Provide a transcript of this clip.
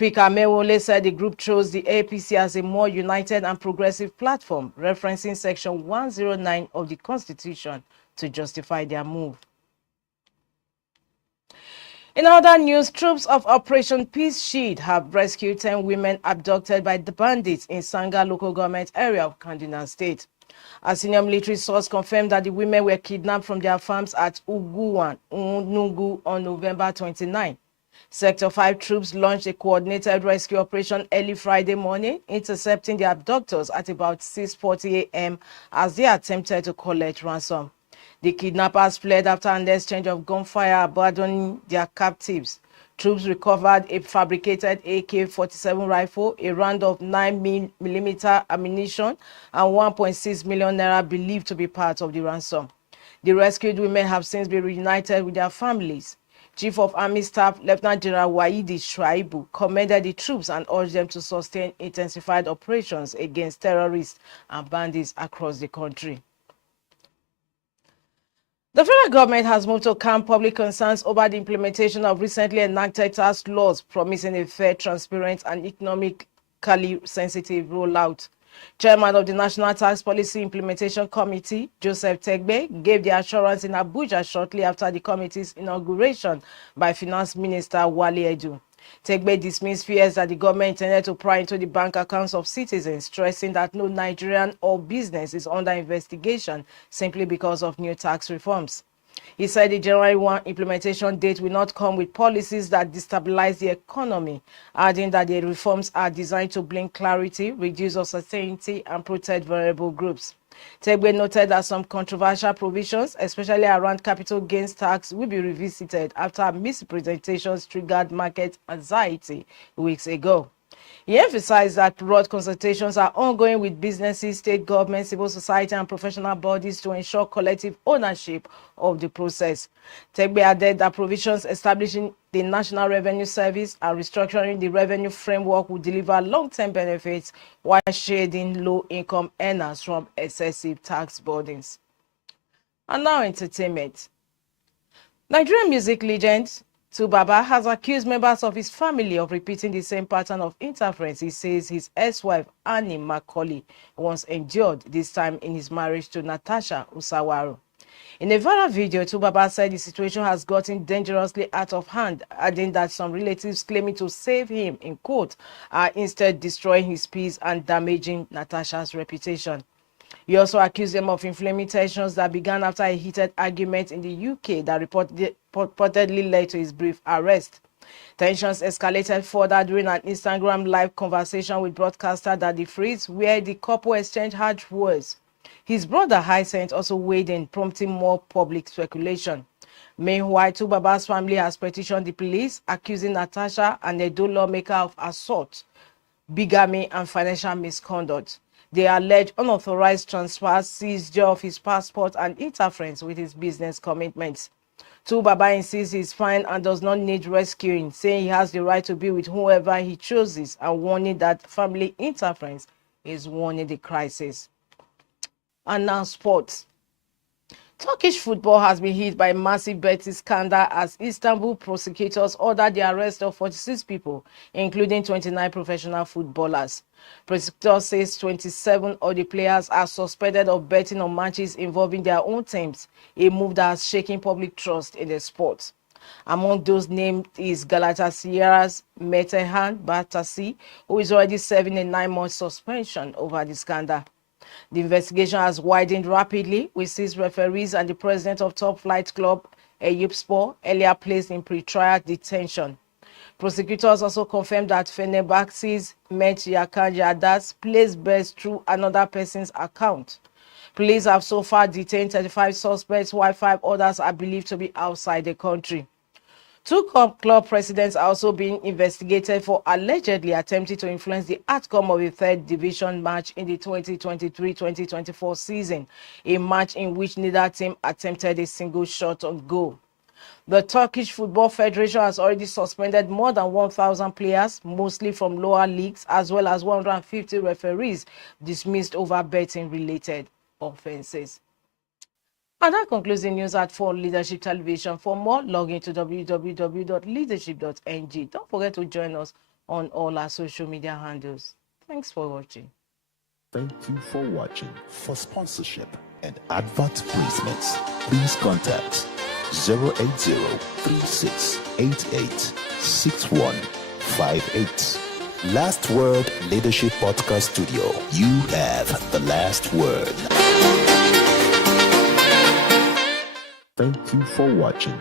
Speaker Mewole said the group chose the APC as a more united and progressive platform, referencing Section 109 of the Constitution to justify their move. In other news, troops of Operation Peace Shield have rescued 10 women abducted by the bandits in Sanga local government area of Kaduna State. A senior military source confirmed that the women were kidnapped from their farms at Uguwan, Nungu on November 29. Sector 5 troops launched a coordinated rescue operation early Friday morning, intercepting the abductors at about 6:40 a.m. as they attempted to collect ransom. The kidnappers fled after an exchange of gunfire, abandoning their captives. Troops recovered a fabricated AK-47 rifle, a round of 9mm ammunition, and 1.6 million naira believed to be part of the ransom. The rescued women have since been reunited with their families. Chief of Army Staff Lieutenant General Waidi Shuaibu commended the troops and urged them to sustain intensified operations against terrorists and bandits across the country. The federal government has moved to calm public concerns over the implementation of recently enacted tax laws, promising a fair, transparent, and economically sensitive rollout. Chairman of the National Tax Policy Implementation Committee, Joseph Tegbe, gave the assurance in Abuja shortly after the committee's inauguration by Finance Minister Wale Edu. Tegbe dismissed fears that the government intended to pry into the bank accounts of citizens, stressing that no Nigerian or business is under investigation simply because of new tax reforms. He said the January 1 implementation date will not come with policies that destabilize the economy, adding that the reforms are designed to bring clarity, reduce uncertainty, and protect vulnerable groups. Tegbe noted that some controversial provisions, especially around capital gains tax, will be revisited after misrepresentations triggered market anxiety weeks ago. He emphasized that broad consultations are ongoing with businesses, state governments, civil society, and professional bodies to ensure collective ownership of the process. Tegbe added that provisions establishing the National Revenue Service and restructuring the revenue framework will deliver long-term benefits while shading low-income earners from excessive tax burdens. And now entertainment. Nigerian music legend Tubaba has accused members of his family of repeating the same pattern of interference he says his ex-wife Annie Macaulay once endured, this time in his marriage to Natasha Usawaru. In a viral video, Tubaba said the situation has gotten dangerously out of hand, adding that some relatives claiming to save him, in quote, are instead destroying his peace and damaging Natasha's reputation. He also accused them of inflaming tensions that began after a heated argument in the UK that reportedly led to his brief arrest. Tensions escalated further during an Instagram live conversation with broadcaster Daddy Freeze, where the couple exchanged harsh words. His brother Hyacinth also weighed in, prompting more public speculation. Meanwhile, Tubaba's family has petitioned the police, accusing Natasha and Edo lawmaker of assault, bigamy, and financial misconduct. They allege unauthorized transfers, seizure of his passport, and interference with his business commitments. Tubaba insists he's fine and does not need rescuing, saying he has the right to be with whoever he chooses, and warning that family interference is warning the crisis. And now sports. Turkish football has been hit by a massive betting scandal as Istanbul prosecutors ordered the arrest of 46 people, including 29 professional footballers. Prosecutors says 27 of the players are suspected of betting on matches involving their own teams, a move that has shaken public trust in the sport. Among those named is Galatasaray's Metehan Batasi, who is already serving a 9-month suspension over the scandal. The investigation has widened rapidly, with 6 referees and the president of top flight club, Eyüpspor, earlier placed in pre-trial detention. Prosecutors also confirmed that Fenerbahce's Mehmet Yakan placed bets through another person's account. Police have so far detained 35 suspects, while 5 others are believed to be outside the country. 2 club presidents are also being investigated for allegedly attempting to influence the outcome of a 3rd division match in the 2023-2024 season, a match in which neither team attempted a single shot on goal. The Turkish Football Federation has already suspended more than 1,000 players, mostly from lower leagues, as well as 150 referees dismissed over betting-related offenses. And that concludes the news at 4 Leadership Television. For more, log into www.leadership.ng. Don't forget to join us on all our social media handles. Thanks for watching. Thank you for watching. For sponsorship and advert placements, please contact 080-3688-6158. Last Word Leadership Podcast Studio. You have the last word. Thank you for watching.